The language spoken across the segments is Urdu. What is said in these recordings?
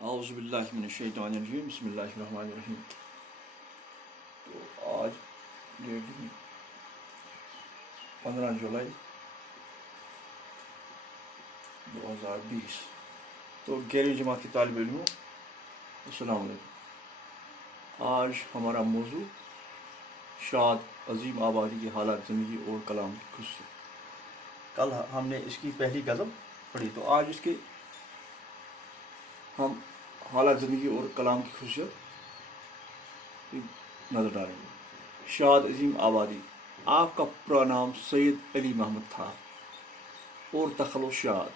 اعوذ باللہ من الشیطان الرجیم بسم اللہ الرحمن الرحیم۔ تو آج ڈیٹ 15 جولائی 2020۔ تو گیارہویں جماعت کے طالب علموں، السلام علیکم۔ آج ہمارا موضوع شاد عظیم آبادی کی حالات زندگی اور کلام کی خصوصیت۔ کل ہم نے اس کی پہلی غزل پڑھی، تو آج اس کے ہم حالات زندگی اور کلام کی خصوصیت نظر ڈالیں گے۔ شاد عظیم آبادی۔ آپ کا پورا نام سید علی محمد تھا اور تخلص شاد۔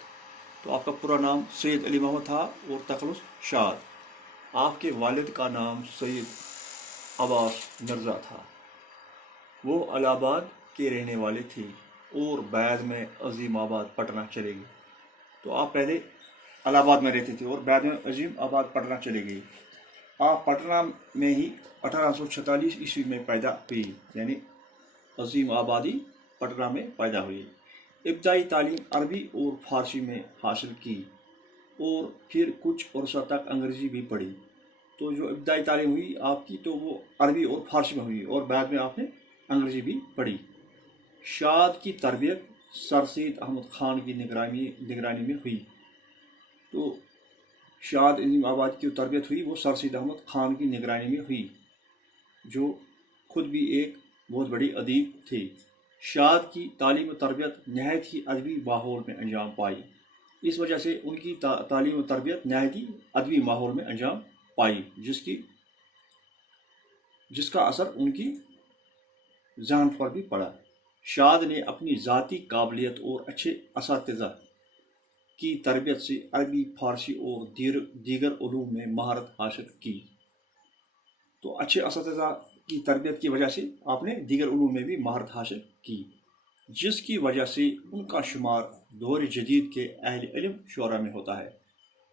تو آپ کا پورا نام سید علی محمد تھا اور تخلص شاد۔ آپ کے والد کا نام سید عباس مرزا تھا۔ وہ الہ آباد کے رہنے والے تھے اور بعد میں عظیم آباد پٹنہ چلے گئے۔ تو آپ پہلے الہ آباد میں رہتے تھے اور بعد میں عظیم آباد پٹنہ چلے گئے۔ آپ پٹنہ میں ہی 1846 عیسوی میں پیدا ہوئی، یعنی عظیم آبادی پٹنہ میں پیدا ہوئی۔ ابتدائی تعلیم عربی اور فارسی میں حاصل کی اور پھر کچھ عرصہ تک انگریزی بھی پڑھی۔ تو جو ابتدائی تعلیم ہوئی آپ کی تو وہ عربی اور فارسی میں ہوئی اور بعد میں آپ نے انگریزی بھی پڑھی۔ شاد کی تربیت سر سید احمد خان کی نگرانی میں ہوئی۔ تو شاد عظیم آباد کی جو تربیت ہوئی وہ سر سید احمد خان کی نگرانی میں ہوئی، جو خود بھی ایک بہت بڑی ادیب تھے۔ شاد کی تعلیم و تربیت نہایت ہی ادبی ماحول میں انجام پائی۔ اس وجہ سے ان کی تعلیم و تربیت نہایت ہی ادبی ماحول میں انجام پائی، جس کا اثر ان کی ذہن پر بھی پڑا۔ شاد نے اپنی ذاتی قابلیت اور اچھے اساتذہ کی تربیت سے عربی، فارسی اور دیگر علوم میں مہارت حاصل کی۔ تو اچھے اساتذہ کی تربیت کی وجہ سے آپ نے دیگر علوم میں بھی مہارت حاصل کی، جس کی وجہ سے ان کا شمار دور جدید کے اہل علم شعراء میں ہوتا ہے۔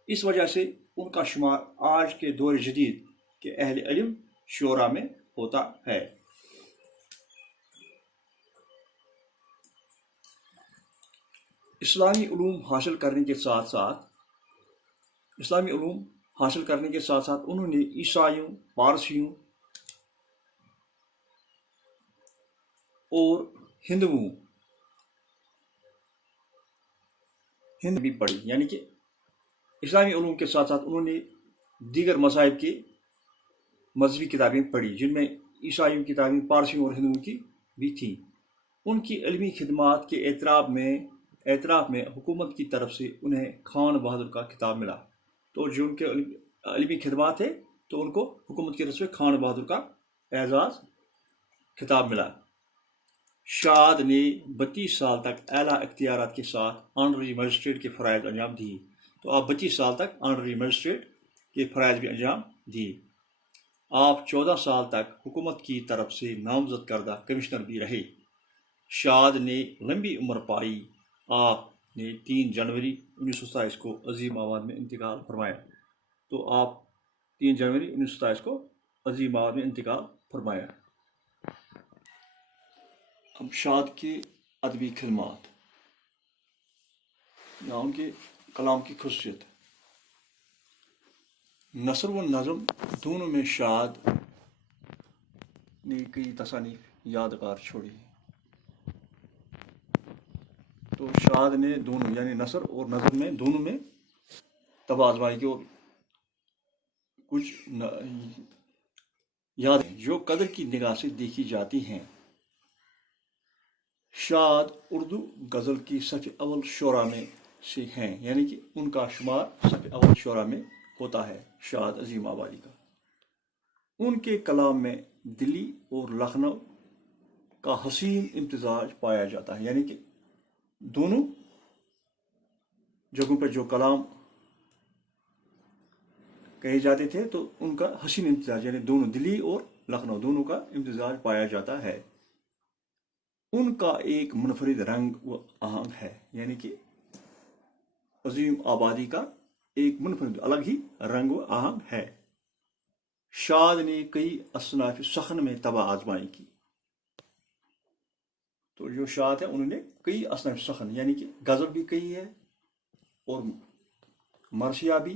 اس وجہ سے ان کا شمار آج کے دور جدید کے اہل علم شعراء میں ہوتا ہے۔ اسلامی علوم حاصل کرنے کے ساتھ ساتھ انہوں نے عیسائیوں، پارسیوں اور ہند بھی پڑھی، یعنی کہ اسلامی علوم کے ساتھ ساتھ انہوں نے دیگر مذاہب کی مذہبی کتابیں پڑھی، جن میں عیسائیوں کی کتابیں، پارسیوں اور ہندوؤں کی بھی تھیں۔ ان کی علمی خدمات کے اعتراف میں حکومت کی طرف سے انہیں خان بہادر کا خطاب ملا۔ تو جو ان کے علمی خدمات تھے تو ان کو حکومت کی طرف سے خان بہادر کا اعزاز خطاب ملا۔ شاد نے 32 سال تک اعلیٰ اختیارات کے ساتھ آنرری مجسٹریٹ کے فرائض انجام دیے۔ تو آپ 32 سال تک آنرری مجسٹریٹ کے فرائض بھی انجام دیے۔ آپ 14 سال تک حکومت کی طرف سے نامزد کردہ کمشنر بھی رہے۔ شاد نے لمبی عمر پائی۔ آپ نے 3 جنوری 1927 کو عظیم آباد میں انتقال فرمایا۔ تو آپ 3 جنوری 1927 کو عظیم آباد میں انتقال فرمایا۔ اب شاد کے ادبی خدمات یا ان کے کلام کی خصوصیت۔ نثر و نظم دونوں میں شاد نے کئی تصانیف یادگار چھوڑی۔ تو شاد نے دونوں یعنی نثر اور نظم میں دونوں میں طبع آزمائی کی اور کچھ یادیں جو قدر کی نگاہ سے دیکھی جاتی ہیں۔ شاد اردو غزل کی صف اول شعراء میں سے ہیں، یعنی کہ ان کا شمار صف اول شعراء میں ہوتا ہے شاد عظیم آبادی کا۔ ان کے کلام میں دلی اور لکھنؤ کا حسین امتزاج پایا جاتا ہے، یعنی کہ دونوں جگہوں پر جو کلام کہے جاتے تھے تو ان کا حسین امتزاج، یعنی دونوں دلی اور لکھنؤ دونوں کا امتزاج پایا جاتا ہے۔ ان کا ایک منفرد رنگ و آہنگ ہے، یعنی کہ عظیم آبادی کا ایک منفرد الگ ہی رنگ و آہنگ ہے۔ شاد نے کئی اصناف سخن میں طبع آزمائی کی۔ تو جو شاد ہے انہوں نے کئی اصناف سخن یعنی کہ غزل بھی کہی ہے اور مرثیہ بھی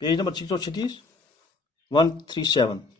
636 137।